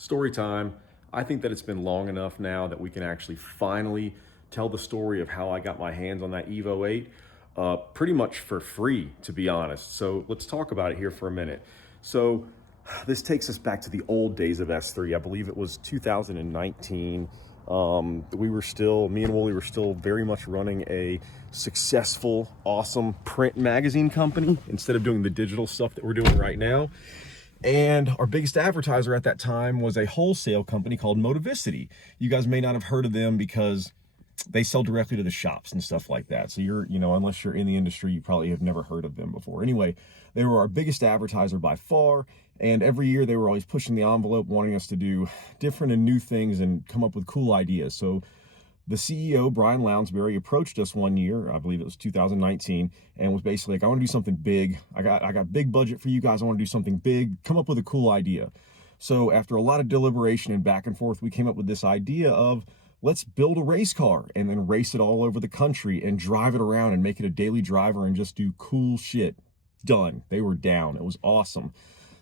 Story time. I think that it's been long enough now that we can actually finally tell the story of how I got my hands on that Evo 8 pretty much for free, to be honest. So let's talk about it here for a minute. So this takes us back to the old days of S3. I believe it was 2019. Me and Wooly were still very much running a successful, awesome print magazine company instead of doing the digital stuff that we're doing right now. And our biggest advertiser at that time was a wholesale company called Motivicity. You guys may not have heard of them because they sell directly to the shops and stuff like that. So unless you're in the industry, you probably have never heard of them before. Anyway, they were our biggest advertiser by far. And every year they were always pushing the envelope, wanting us to do different and new things and come up with cool ideas. So the CEO, Brian Lounsbury, approached us one year, I believe it was 2019, and was basically like, I want to do something big. I got big budget for you guys. I want to do something big. Come up with a cool idea. So after a lot of deliberation and back and forth, we came up with this idea of let's build a race car and then race it all over the country and drive it around and make it a daily driver and just do cool shit. Done. They were down. It was awesome.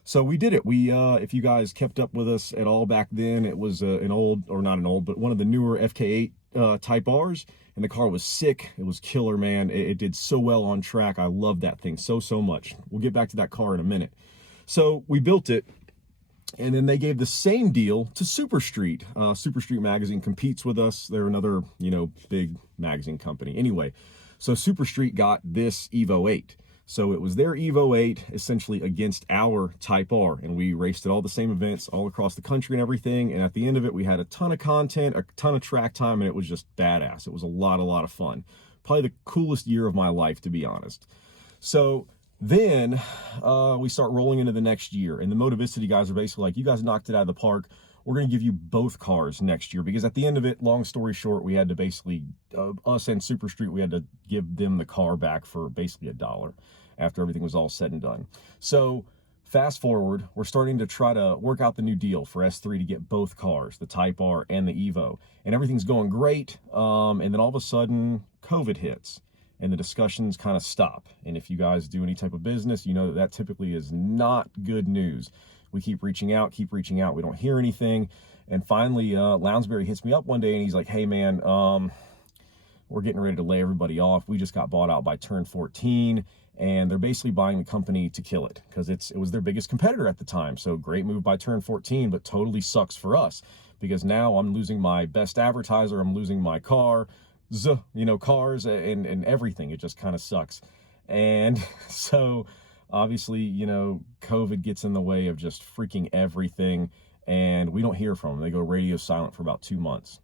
So we did it. If you guys kept up with us at all back then, it was one of the newer FK8 Type R's, and the car was sick. It was killer, man. It did so well on track. I love that thing so much. We'll get back to that car in a minute. So we built it, and then they gave the same deal to Super Street. Super Street Magazine competes with us. They're another, big magazine company. Anyway, so Super Street got this Evo 8. So it was their Evo 8 essentially against our Type R, and we raced at all the same events all across the country and everything. And at the end of it, we had a ton of content, a ton of track time, and it was just badass. It was a lot of fun. Probably the coolest year of my life, to be honest. So then we start rolling into the next year, and the Motivicity guys are basically like, you guys knocked it out of the park. We're going to give you both cars next year, because at the end of it, long story short, we had to basically, us and Super Street, we had to give them the car back for basically $1 after everything was all said and done. So fast forward, we're starting to try to work out the new deal for S3 to get both cars, the Type R and the Evo, and everything's going great. And then all of a sudden, COVID hits, and the discussions kind of stop. And if you guys do any type of business, you know that typically is not good news. We keep reaching out. We don't hear anything. And finally, Lounsbury hits me up one day and he's like, hey man, we're getting ready to lay everybody off. We just got bought out by Turn 14, and they're basically buying the company to kill it because it was their biggest competitor at the time. So great move by Turn 14, but totally sucks for us because now I'm losing my best advertiser. I'm losing my cars and everything. It just kind of sucks. And so obviously, COVID gets in the way of just freaking everything, and we don't hear from them. They go radio silent for about 2 months.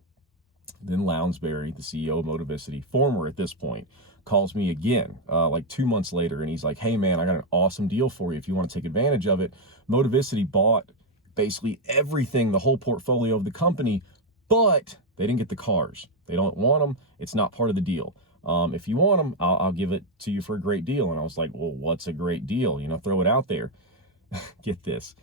Then Lounsbury, the CEO of Motivicity, former at this point, calls me again, like 2 months later, and he's like, hey man, I got an awesome deal for you if you want to take advantage of it. Motivicity bought basically everything, the whole portfolio of the company, but they didn't get the cars. They don't want them. It's not part of the deal. If you want them, I'll give it to you for a great deal. And I was like, well, what's a great deal? Throw it out there. Get this.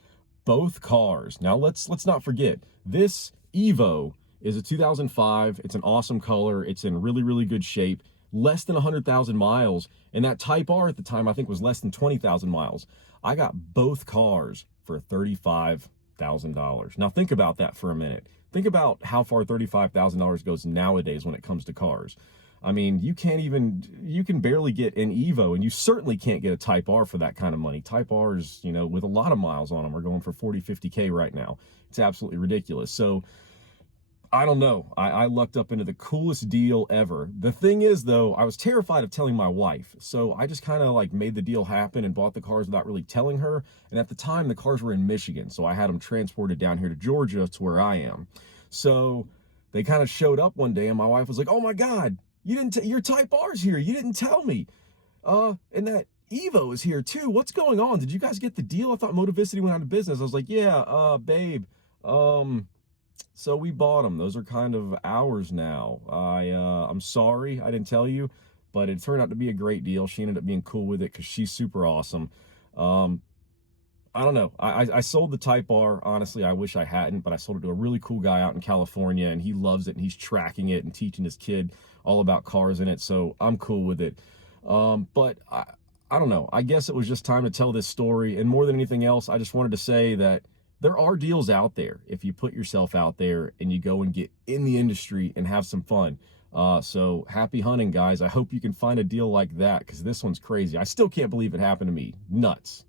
Both cars. Now let's not forget, this Evo is a 2005. It's an awesome color. It's in really good shape. Less than 100,000 miles. And that Type R at the time, I think, was less than 20,000 miles. I got both cars for $35,000. Now think about that for a minute. Think about how far $35,000 goes nowadays when it comes to cars. I mean, you can barely get an Evo, and you certainly can't get a Type R for that kind of money. Type R's, with a lot of miles on them, are going for 40, 50K right now. It's absolutely ridiculous. So I don't know. I lucked up into the coolest deal ever. The thing is, though, I was terrified of telling my wife. So I just kind of like made the deal happen and bought the cars without really telling her. And at the time, the cars were in Michigan. So I had them transported down here to Georgia to where I am. So they kind of showed up one day and my wife was like, oh my God, your Type R's here. You didn't tell me. And that Evo is here too. What's going on? Did you guys get the deal? I thought Motivicity went out of business. I was like, yeah, babe. So we bought them. Those are kind of ours now. I'm sorry I didn't tell you, but it turned out to be a great deal. She ended up being cool with it because she's super awesome. I don't know. I sold the Type R. Honestly, I wish I hadn't, but I sold it to a really cool guy out in California, and he loves it, and he's tracking it and teaching his kid all about cars in it, so I'm cool with it. But I don't know. I guess it was just time to tell this story, and more than anything else, I just wanted to say that there are deals out there if you put yourself out there and you go and get in the industry and have some fun. So happy hunting, guys. I hope you can find a deal like that, because this one's crazy. I still can't believe it happened to me. Nuts.